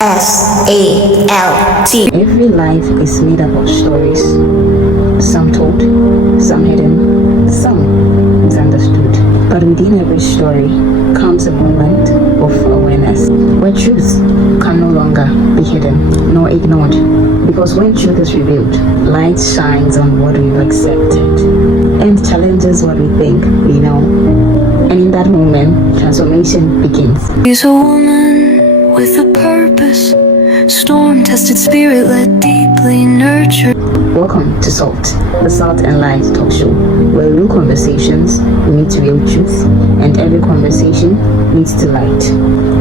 SALT. Every life is made up of stories. Some told, some hidden, some misunderstood. But within every story comes a moment of awareness where truth can no longer be hidden nor ignored. Because when truth is revealed, light shines on what we've accepted and challenges what we think we know. And in that moment, transformation begins. She's a woman with a purpose, storm-tested spirit, led deeply nurtured. Welcome to SALT, the Salt and Light talk show, where real conversations meet real truth, and every conversation leads to light.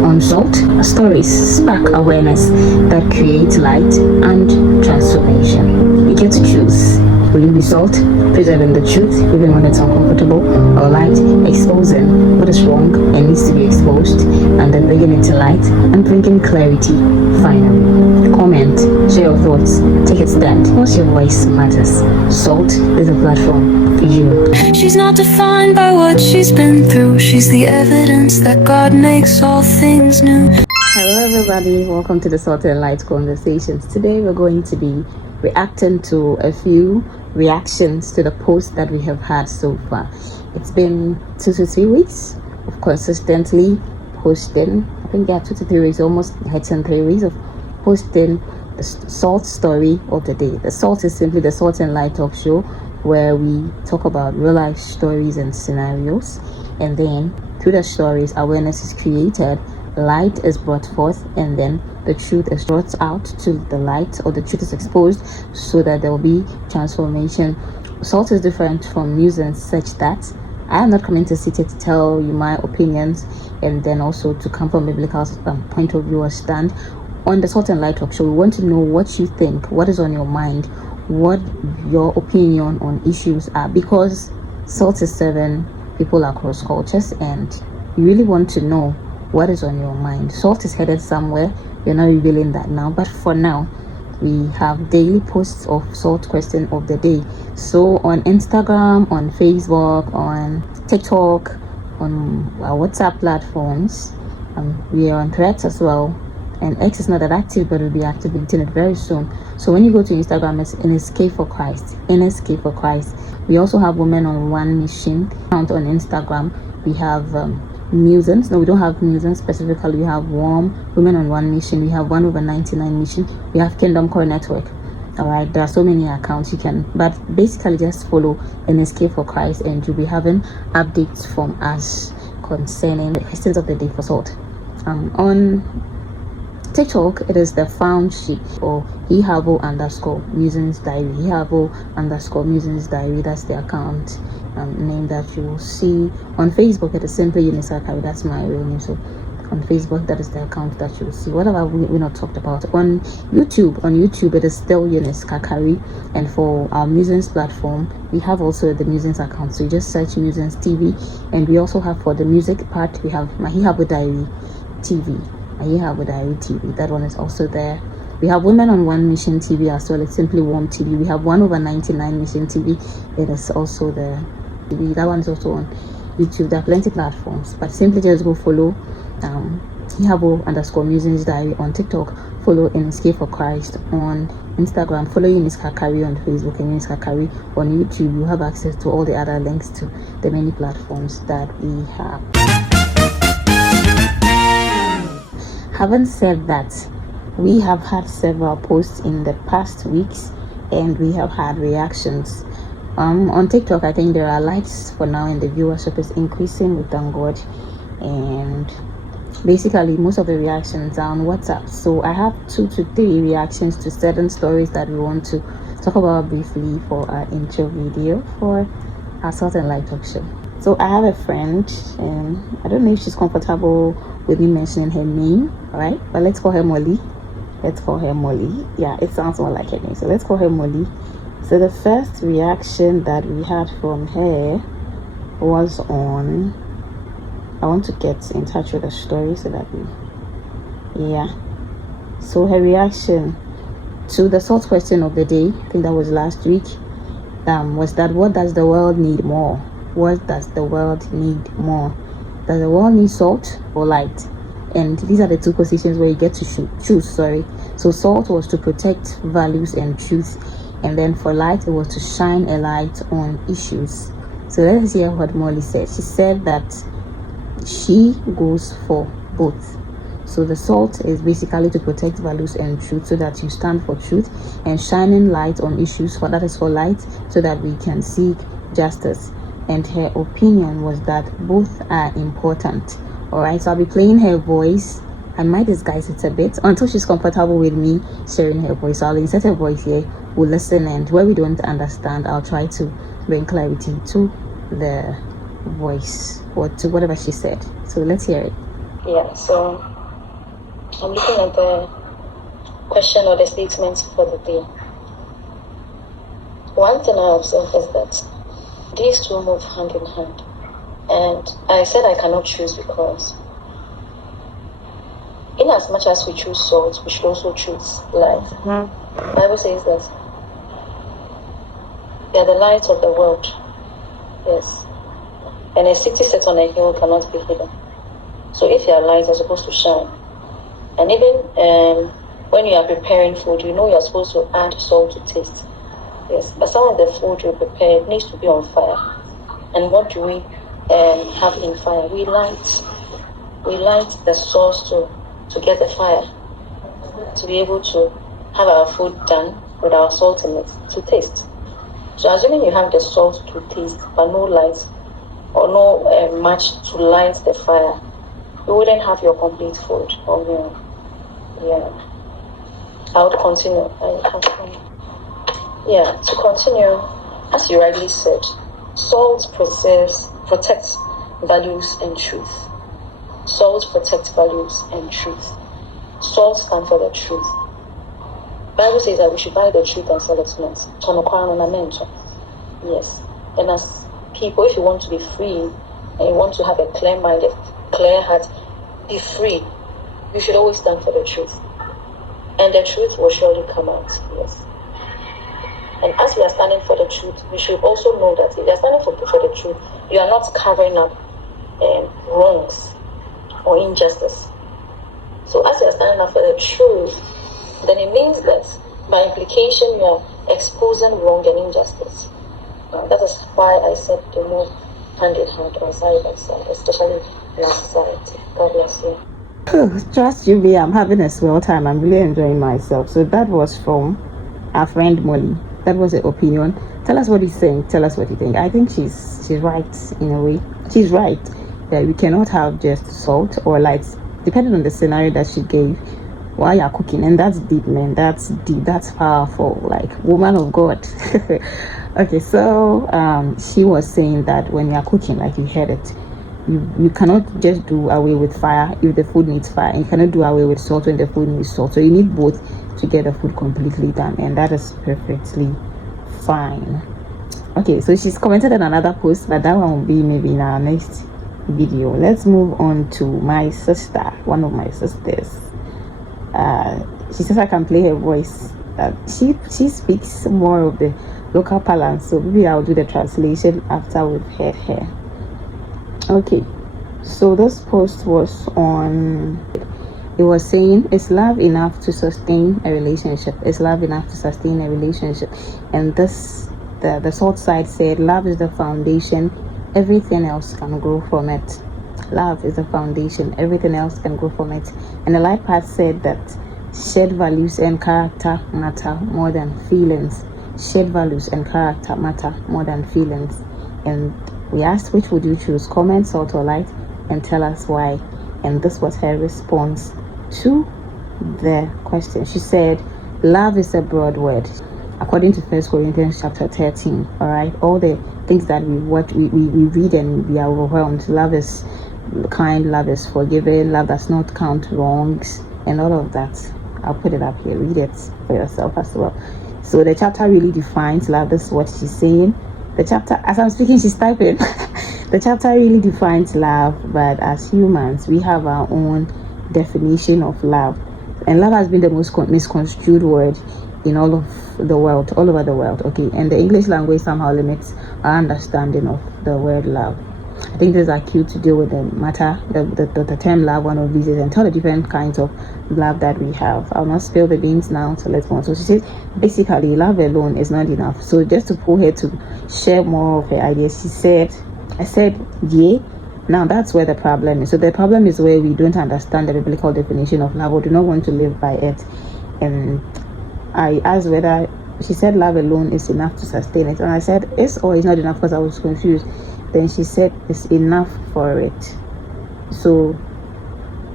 On SALT, stories spark awareness that creates light and transformation. You get to choose. Will you be salt, preserving the truth even when it's uncomfortable, or light, exposing what is wrong and needs to be exposed, and then bringing it to light and bringing clarity finally? Comment, share your thoughts, take a stand, because your voice matters. SALT is a platform for you. She's not defined by what she's been through. She's the evidence that God makes all things new. Hello everybody, welcome to the Salt and Light Conversations. Today we're going to be reacting to a few reactions to the posts that we have had so far. It's been 2 to 3 weeks of consistently posting. I think 2 to 3 weeks, almost hitting 3 weeks of posting the SALT story of the day. The SALT is simply the Salt and Light talk show where we talk about real life stories and scenarios, and then through the stories awareness is created, light is brought forth, and then the truth is brought out to the light, or the truth is exposed so that there will be transformation. SALT is different from news and such that I am not coming to sit here to tell you my opinions and then also to come from a biblical point of view or stand. On the Salt and Light talk show, we want to know what you think, what is on your mind, what your opinion on issues are, because SALT is serving people across cultures and you really want to know what is on your mind. SALT is headed somewhere. We're not revealing that now, but for now we have daily posts of SALT question of the day. So on Instagram, on Facebook, on TikTok, on our WhatsApp platforms, we are on Threads as well, and X is not that active, but we'll be activating it very soon. So when you go to Instagram, it's NSK for Christ, NSK for Christ. We also have Women on One Mission account on Instagram. We have musings. No, we don't have musings specifically. We have Women on One Mission. We have 1/99 Mission. We have Kingdom Core Network. All right, there are so many accounts you can, but basically just follow NSK for Christ and you'll be having updates from us concerning the questions of the day for SALT. On TikTok, it is the found sheep, or _musings diary. _musings diary. That's the account name that you will see. On Facebook, it is simply Eunice Kakari. That's my real name. So on Facebook, that is the account that you will see. What have we not talked about? On YouTube, it is still Eunice Kakari. And for our Musings platform, we have also the Musings account. So you just search Musings TV, and we also have, for the music part, we have Mahihabu Diary TV. That one is also there. We have Women on One Mission TV as well. It's simply WOM TV. We have 1/99 Mission TV. It is also there. That one is also on YouTube. There are plenty platforms, but simply just go follow _musings diary on TikTok. Follow NSK for Christ on Instagram. Follow Eunice Kakari on Facebook and Eunice Kakari on YouTube. You have access to all the other links to the many platforms that we have. Having said that, we have had several posts in the past weeks and we have had reactions. On TikTok, I think there are likes for now and the viewership is increasing, we thank God. And basically most of the reactions are on WhatsApp. So I have 2 to 3 reactions to certain stories that we want to talk about briefly for our intro video for our Salt and Light talk show. So I have a friend, and I don't know if she's comfortable with me mentioning her name, right? But let's call her Molly. Yeah, it sounds more like her name, so let's call her Molly. So the first reaction that we had from her was on, I want to get in touch with the story so that so her reaction to the SALT question of the day, I think that was last week, was that what does the world need more? What does the world need more? Does the world need salt or light? And these are the two positions where you get to choose. So salt was to protect values and truth, and then for light it was to shine a light on issues. So let's hear what Molly said. She said that she goes for both. So the salt is basically to protect values and truth, so that you stand for truth, and shining light on issues, for that is for light, so that we can seek justice. And her opinion was that both are important. All right, so I'll be playing her voice. I might disguise it a bit until she's comfortable with me sharing her voice. So I'll insert her voice here, we'll listen, and where we don't understand, I'll try to bring clarity to the voice or to whatever she said. So let's hear it. Yeah, so I'm looking at the question or the statements for the day. One thing I observe is that these two move hand in hand. And I said I cannot choose because in as much as we choose salt, we should also choose light. The Bible says that they are the light of the world. Yes. And a city set on a hill cannot be hidden. So if you are light, you're supposed to shine. And even when you are preparing food, you know you're supposed to add salt to taste. Yes, but some of the food you prepare needs to be on fire. And what do we have in fire? We light the source to get the fire, to be able to have our food done with our salt in it to taste. So assuming you have the salt to taste, but no light or no match to light the fire, you wouldn't have your complete food. I would continue. To continue, as you rightly said, salt protects values and truth. Salt protects values and truth. Salt stands for the truth. Bible says that we should buy the truth and sell it not. Yes. And as people, if you want to be free and you want to have a clear mind, a clear heart, be free, you should always stand for the truth. And the truth will surely come out. Yes. And as we are standing for the truth, we should also know that if you are standing for the truth, you are not covering up wrongs or injustice. So as you are standing up for the truth, then it means that by implication you are exposing wrong and injustice. That is why I said to move hand in hand or side by side, especially in our society. God bless you. Trust you me, I'm having a swell time. I'm really enjoying myself. So that was from our friend Molly. That was her opinion. Tell us what you think. Tell us what you think. I think she's right in a way. She's right that we cannot have just salt or light, depending on the scenario that she gave while you're cooking. And that's deep, man. That's deep. That's powerful. Like, woman of God. Okay, so she was saying that when you're cooking, like you heard it, you cannot just do away with fire if the food needs fire. And you cannot do away with salt when the food needs salt. So you need both to get the food completely done, and that is perfectly fine. Okay, so she's commented on another post, but that one will be maybe in our next video. Let's move on to my sister, one of my sisters. She says I can play her voice. She speaks more of the local parlance, so maybe I'll do the translation after we've heard her. Okay, so this post was on, it was saying, is love enough to sustain a relationship? Is love enough to sustain a relationship? And this, the salt side said, love is the foundation, everything else can grow from it. Love is the foundation, everything else can grow from it. And the light part said that shared values and character matter more than feelings. Shared values and character matter more than feelings. And we asked, which would you choose? Comment, salt or light, and tell us why. And this was her response to the question. She said, love is a broad word. According to 1 Corinthians chapter 13, all right, all the things that we read and we are overwhelmed. Love is kind, love is forgiving, love does not count wrongs, and all of that. I'll put it up here. Read it for yourself as well. So the chapter really defines love. This is what she's saying. The chapter, as I'm speaking, she's typing. The chapter really defines love, but as humans, we have our own definition of love. And love has been the most misconstrued word in all of the world, all over the world. Okay, and the English language somehow limits our understanding of the word love. I think these are cute to deal with the matter, the term love, one of these is, and tell the different kinds of love that we have. I'll not spill the beans now, so let's go on. So she says, basically, love alone is not enough. So just to pull her to share more of her ideas, I said, yeah. Now that's where the problem is. So the problem is where we don't understand the biblical definition of love or do not want to live by it. And I asked whether, she said love alone is enough to sustain it. And I said, it's or it's not enough, because I was confused. Then she said it's enough for it. So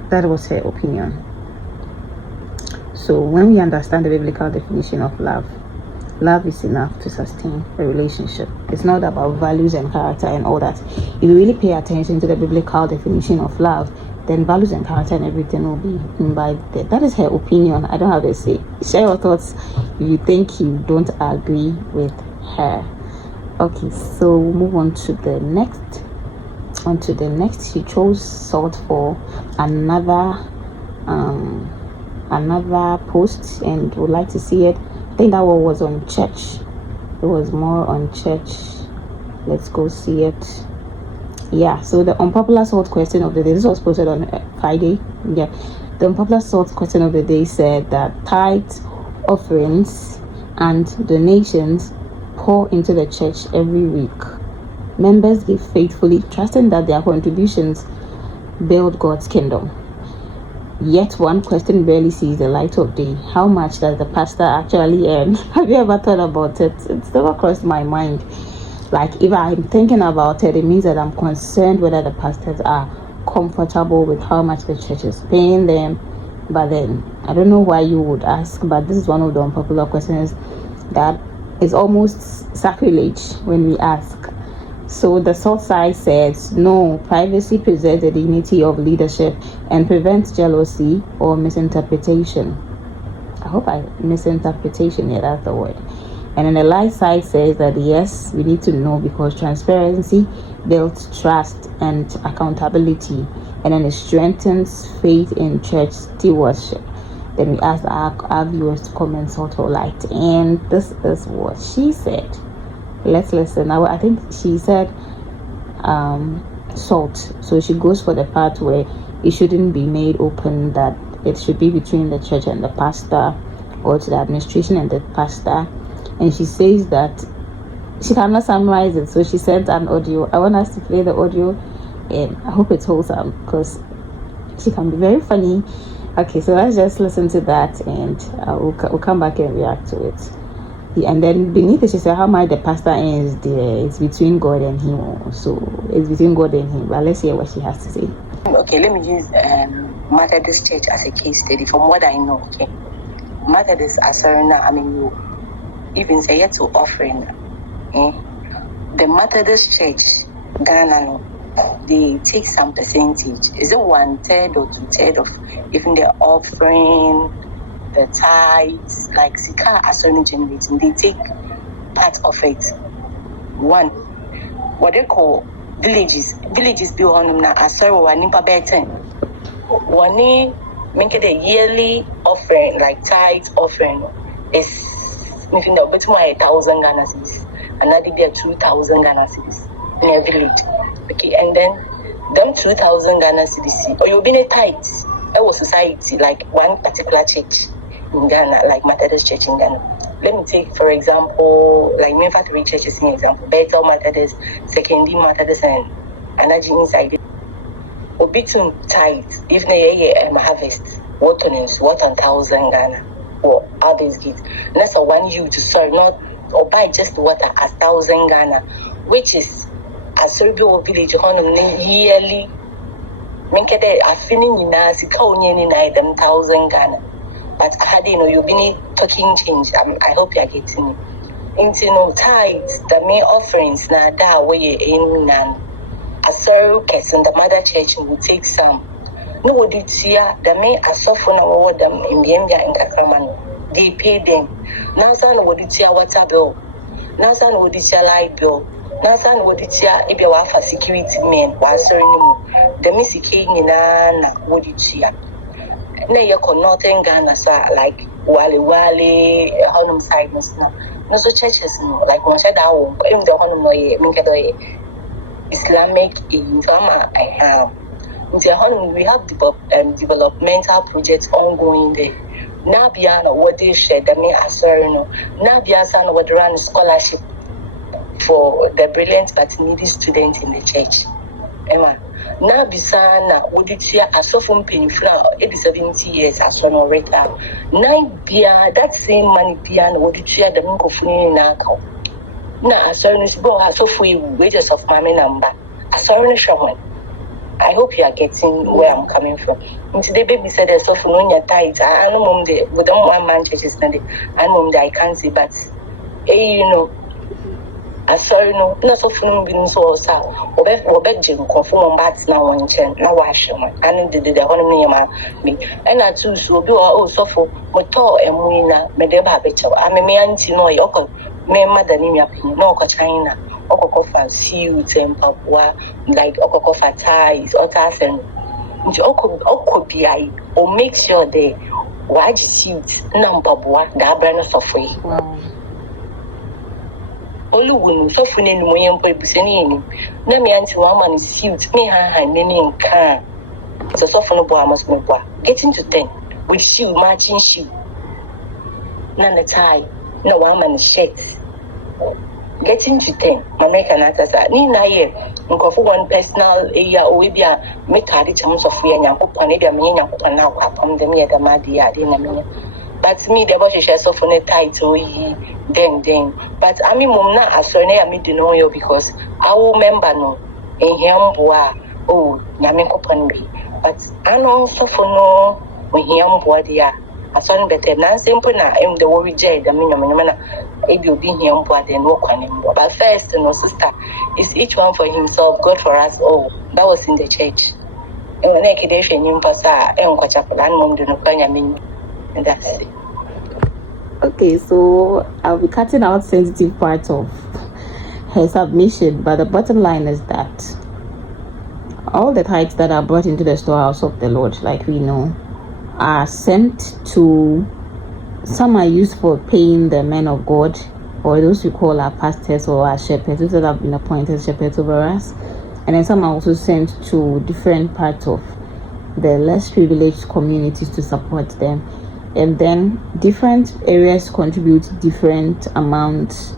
that was her opinion. So when we understand the biblical definition of love, love is enough to sustain a relationship. It's not about values and character and all that. If you really pay attention to the biblical definition of love, then values and character and everything will be imbibed. That is her opinion. I don't have a say. Share your thoughts if you think you don't agree with her. Okay, so we'll move on to the next. She chose salt for another post and would like to see it. I think that one was on church. It was more on church. Let's go see it. Yeah, so the unpopular salt question of the day, this was posted on Friday. Yeah, the unpopular salt question of the day said that tithes, offerings, and donations pour into the church every week. Members give faithfully, trusting that their contributions build God's kingdom. Yet one question barely sees the light of day. How much does the pastor actually earn? Have you ever thought about it? It's never crossed my mind. Like, if I'm thinking about it, it means that I'm concerned whether the pastors are comfortable with how much the church is paying them. But then, I don't know why you would ask, but this is one of the unpopular questions that is almost sacrilege when we ask. So the salt side says, no, privacy preserves the dignity of leadership and prevents jealousy or misinterpretation. I hope misinterpretation, yeah, that's the word. And then the light side says that yes, we need to know because transparency builds trust and accountability, and then it strengthens faith in church stewardship. Then we asked our viewers to comment salt or light, and this is what she said. Let's listen. I think she said salt. So she goes for the part where it shouldn't be made open, that it should be between the church and the pastor, or to the administration and the pastor. And she says that she cannot summarize it, so she sent an audio. I want us to play the audio, and I hope it's wholesome because she can be very funny. Okay, so let's just listen to that, and we'll come back and react to it. And then beneath it, she said, how much the pastor earns there, it's between God and him. So it's between God and him. But let's hear what she has to say. Okay, let me use Methodist Church as a case study from what I know. Okay, Methodist Asarina, I mean, you even say yet to offering. The Methodist Church, Ghana, they take some percentage. Is it 1/3 or 2/3 of even the offering? The tithes, like Sika Asoni generating, they take part of it. One, what they call villages be on na Asoro wa nipa beten. One make it a yearly offering, like tithes offering, is making a bit more 1,000 Ghana cedis, another be 2,000 Ghana cedis in a village. Okay, and then them 2,000 Ghana cedis, or you'll be a tithes. Our society, like one particular church in Ghana, like Methodist Church in Ghana. Let me take, for example, like me for 3 churches in example, Bethel Methodist, Secondary Methodist, and Anaji inside. Obitum tithes, if they harvest, what on 1,000 Ghana, or others get. That's a one you to sorry, not or buy just water 1,000 Ghana, which is a Serbia village on yearly. Minkede a feeling in us, a them 1,000 Ghana. But I had you've been talking change. I hope you're getting it. Into no tithes, the main offerings now that way in nan. A sorrow case in the mother church will take some. No would it here, the main a soften award them in Biambia and Kakraman. They pay them. Now son would it here water bill. Now son would it here light bill. Now son would it here if you are for security men while serving the missy king in an would it here. Na yako northern Ghana so like wale honum side no so churches no like one said that one even the honum no ye minkedo ye Islamic in we have developmental projects ongoing there. Nabiana what they share the me asorino. Nabia san would run scholarship for the brilliant but needy students in the church. Emma. Nabisana would it see a soften pain flower 70 years as one already. Nine bia that same money piano would it see the milk of Nako. Na asorino go has so free wages of my number. Asorino shaman. I hope you are getting where I'm coming from. Today, baby said there's so no tight. I know mom they with them one man churches and I know that I can't see, but I sorry no, not so fun being so sad. Obey Jim conform bats now one chain, now wash them. And did the honey me. And I too so do all so for motor and winner, Medeba better. I may auntie no yoko, me mother name your no China. Okokofa suits and papua like okokofa ties or tassen. Okobi or make sure they watch suits number one that brand of free. Only women suffering in the Moyan Pibusini. Name auntie woman is suit me her many in car. It's a softenable must move. Getting to 10 with shoe matching shoe. None a tie, no woman is shirt. Getting to 10, my make an answer. Nina here, go for one personal area or maybe a make a rich amount of free and upon it, and now upon the mere Madia, dinner. But me, the boss is so for a title, then. But I mean, Mumna, as soon as I meet the know because I will remember no, in him, oh, Yamin upon me. But I know so for no, when he am boadia. I saw better now, simple now, I'm the worry jade, the minimum. If you be here on board and walk on him. But first, sister, it's each one for himself, God for us all. That was in the church. And when I could you pass out, and watch up and do not and that's it. Okay, so I'll be cutting out sensitive parts of her submission, but the bottom line is that all the tithes that are brought into the storehouse of the Lord, like we know, are sent to. Some are used for paying the men of God, or those we call our pastors or our shepherds, those that have been appointed shepherds over us. And then some are also sent to different parts of the less privileged communities to support them. And then different areas contribute different amounts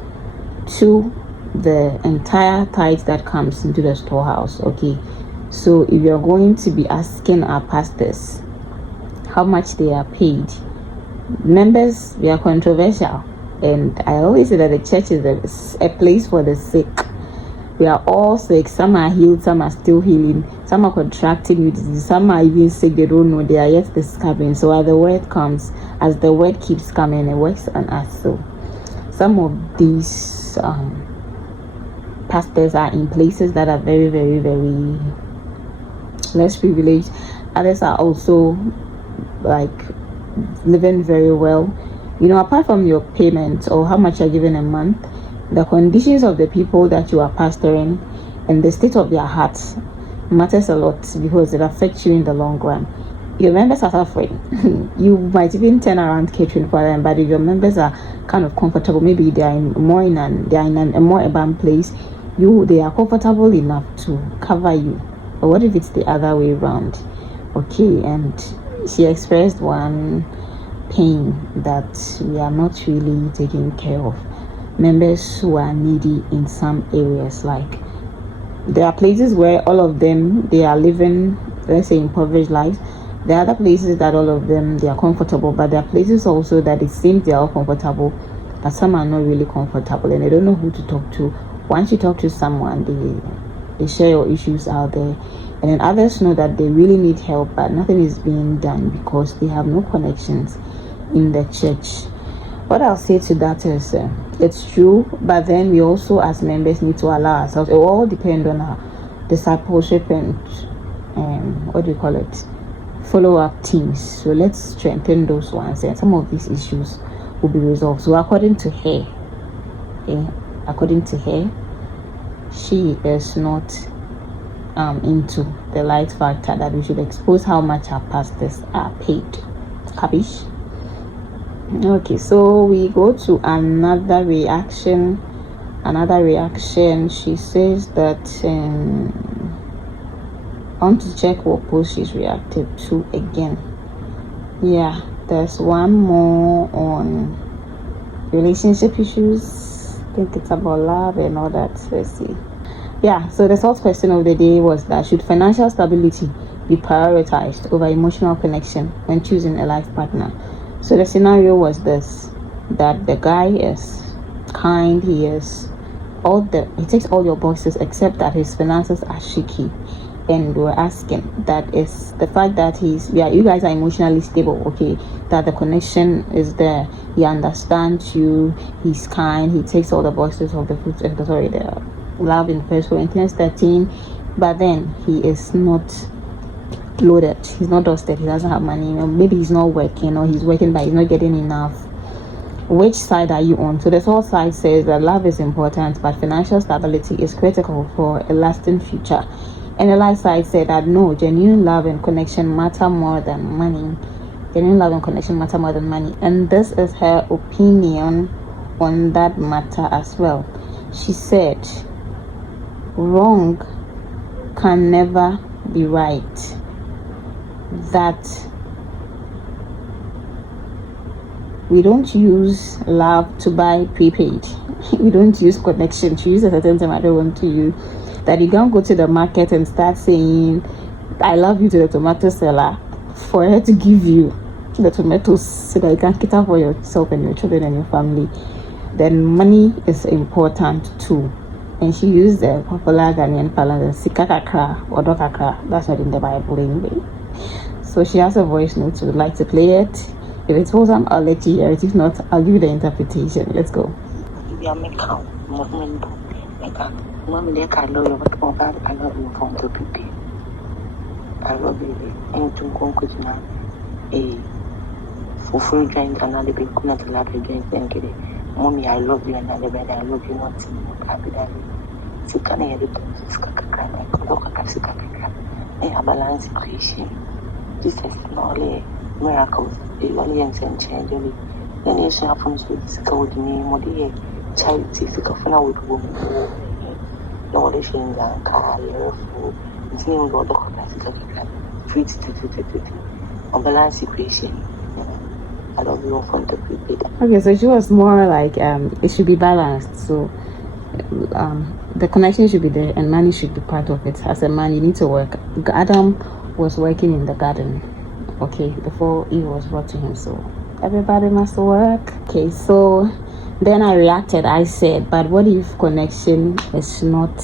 to the entire tithe that comes into the storehouse. Okay, so if you're going to be asking our pastors how much they are paid, members, we are controversial, and I always say that the church is a place for the sick. We are all sick. Some are healed, some are still healing, some are contracting with disease, some are even sick, they don't know, they are yet discovering. So as the word comes, as the word keeps coming, it works on us. So some of these pastors are in places that are very, very, very less privileged. Others are also like living very well. Apart from your payment or how much you're given a month, the conditions of the people that you are pastoring and the state of their hearts matters a lot, because it affects you in the long run. Your members are suffering. You might even turn around catering for them, but if your members are kind of comfortable, maybe they are in a more urban place, they are comfortable enough to cover you. But what if it's the other way around? Okay, and she expressed one pain that we are not really taking care of members who are needy in some areas. Like, there are places where all of them, they are living, let's say, impoverished lives. There are other places that all of them, they are comfortable, but there are places also that it seems they are all comfortable, but some are not really comfortable and they don't know who to talk to. Once you talk to someone, they share your issues out there, and then others know that they really need help, but nothing is being done because they have no connections in the church. What I'll say to that is, it's true, but then we also as members need to allow ourselves, it will all depend on our discipleship and follow-up teams. So let's strengthen those ones, and some of these issues will be resolved. So according to her, she is not into the light factor that we should expose how much our pastors are paid. Capish? Okay, so we go to another reaction another reaction. She says that I want to check what post she's reacted to again. Yeah, there's one more on relationship issues. I think it's about love and all that. Let's see. Yeah, so the third question of the day was that should financial stability be prioritized over emotional connection when choosing a life partner? So the scenario was this, that the guy is kind, he takes all your boxes except that his finances are shaky. And we're asking, that is the fact that you guys are emotionally stable, okay, that the connection is there, he understands you, he's kind, he takes all the boxes of the love in 1 Corinthians 13, but then he is not loaded, he's not dusted, he doesn't have money, maybe he's not working, or he's working but he's not getting enough. Which side are you on? So the third side says that love is important, but financial stability is critical for a lasting future. And the light side said that no, genuine love and connection matter more than money. Genuine love and connection matter more than money. And this is her opinion on that matter as well. She said, wrong can never be right. That we don't use love to buy prepaid. We don't use connection to use a certain time I don't want to use. That you can't go to the market and start saying I love you to the tomato seller for her to give you the tomatoes so that you can cater for yourself and your children and your family. Then money is important too. And she used the popular Ghanaian parlance, sikakakra or dokakra. That's not in the Bible anyway. So she has a voice note, so would like to play it. If it's wholesome, I'll let you hear it. If not, I'll give you the interpretation. Let's go. Mom, they can love you, but I love you from the people. I love you. And to go with now, for free drink, another big not to love again. Thank you. Mommy, I love you, another bed. I love you, not happy that you can hear the a balance equation. This is not a miracle. The only and change. Then you shall from Swiss code name or the charity to go for with woman. No, they shouldn't car, it's named God of treat on balance equation. I love you from the people. Okay, so she was more like it should be balanced. So the connection should be there and money should be part of it. As a man, you need to work. Adam was working in the garden, okay, before Eve was brought to him. So everybody must work. Okay, so then I reacted. I said, but what if connection is not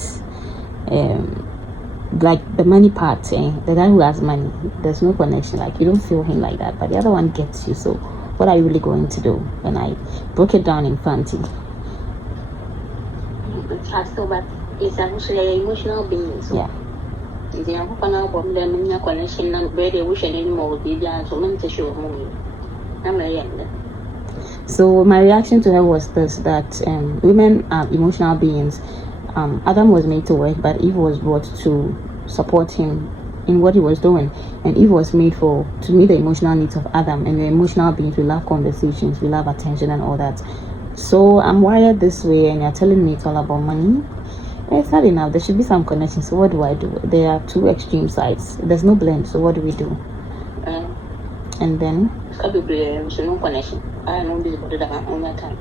like the money part? The guy who has money, there's no connection. Like you don't feel him like that, but the other one gets you. So what are you really going to do? And I broke it down in fancy. So, but it's actually emotional being. So. Yeah. So my reaction to her was this, that women are emotional beings. Adam was made to work, but Eve was brought to support him in what he was doing. And Eve was made to meet the emotional needs of Adam. And we're emotional beings, we love conversations, we love attention and all that. So I'm wired this way, and you're telling me it's all about money. It's not enough. There should be some connection. So what do? There are two extreme sides. There's no blend. So what do we do? And then? No connection. I know this body that on my time.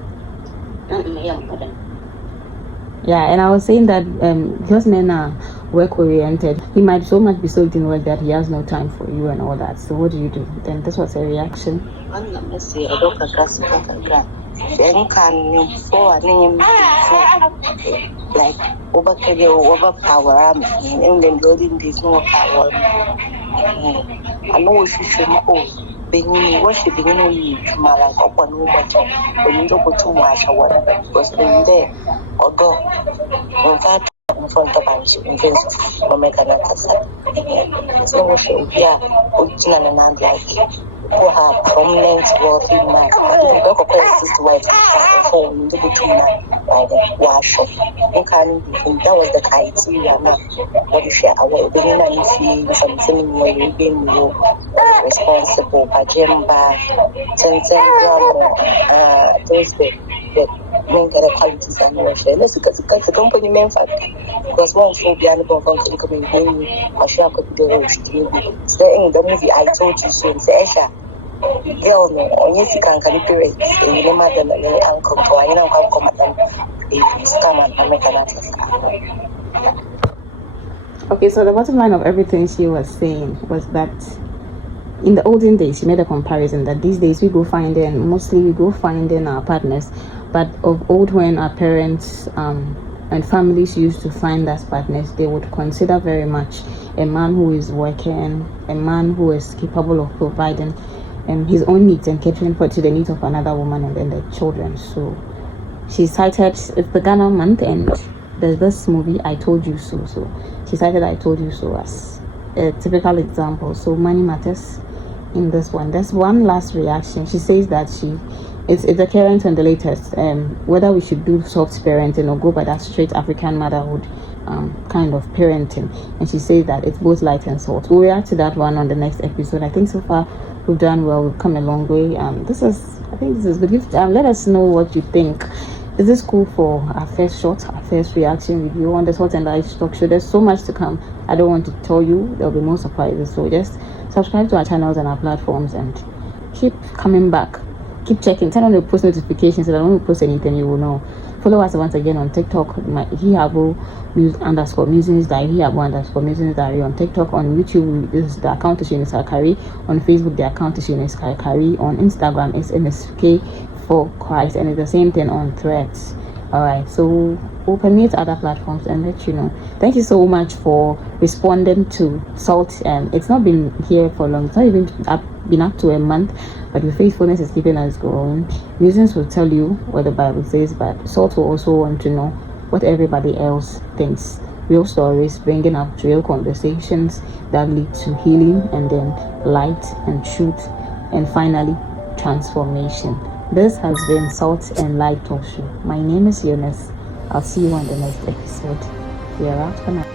Yeah, and I was saying that because men are work oriented, he might so much be soaked in work that he has no time for you and all that. So what do you do? Then this was a reaction. Like overpower me, and then building this no power. I know what you should being worshiping you to my like up on much when you don't go too much or whatever, because then there or go in fact in front of us invest or make another side. So yeah, original and like who have prominent wealthy man. You don't compare this to white for the butuma like wash. That was the criteria now. What you share our beginning and see something where you being responsible, Pajemba, 10 grams, those the main qualities and more share. Let's look at the company main fact because one for behind the bomb from the community, I shall put the road to me. Saying the movie I told you so, say, girl, no, or yes, you can parents, you know, mother and uncle, or you know, how come at them, scam and American. Okay, so the bottom line of everything she was saying was that in the olden days, she made a comparison that these days we go finding our partners, but of old, when our parents and families used to find us partners, they would consider very much a man who is working, a man who is capable of providing his own needs and catering to the needs of another woman and then the children. So she cited, it's the Ghana month, and there's this movie, I Told You So. So she cited I Told You So as a typical example. So money matters in this one. There's one last reaction. She says that it's a current and the latest, whether we should do soft parenting or go by that straight African motherhood kind of parenting. And she says that it's both light and salt. We'll react to that one on the next episode. I think so far we've done well. We've come a long way. I think this is good. Let us know what you think. Is this cool for our first reaction review on the Salt and Light Talk Show? There's so much to come. I don't want to tell you. There'll be more surprises. So just subscribe to our channels and our platforms and keep coming back. Keep checking. Turn on the post notifications so that when we post anything, you will know. Follow us once again on TikTok, _musings diary, _musings diary on TikTok. On YouTube, this is the account is Eunice Akari. On Facebook, the account is Eunice Akari. On Instagram, it's NSK for Christ, and it's the same thing on Threads. All right, so we'll permit other platforms and let you know. Thank you so much for responding to Salt. It's not been here for long. It's not even been up to a month, but your faithfulness is keeping us going. Musings will tell you what the Bible says, but Salt will also want to know what everybody else thinks. Real stories, bringing up real conversations that lead to healing, and then light and truth, and finally transformation. This has been Salt and Light Talk Show. My name is Eunice. I'll see you on the next episode. We are out for now.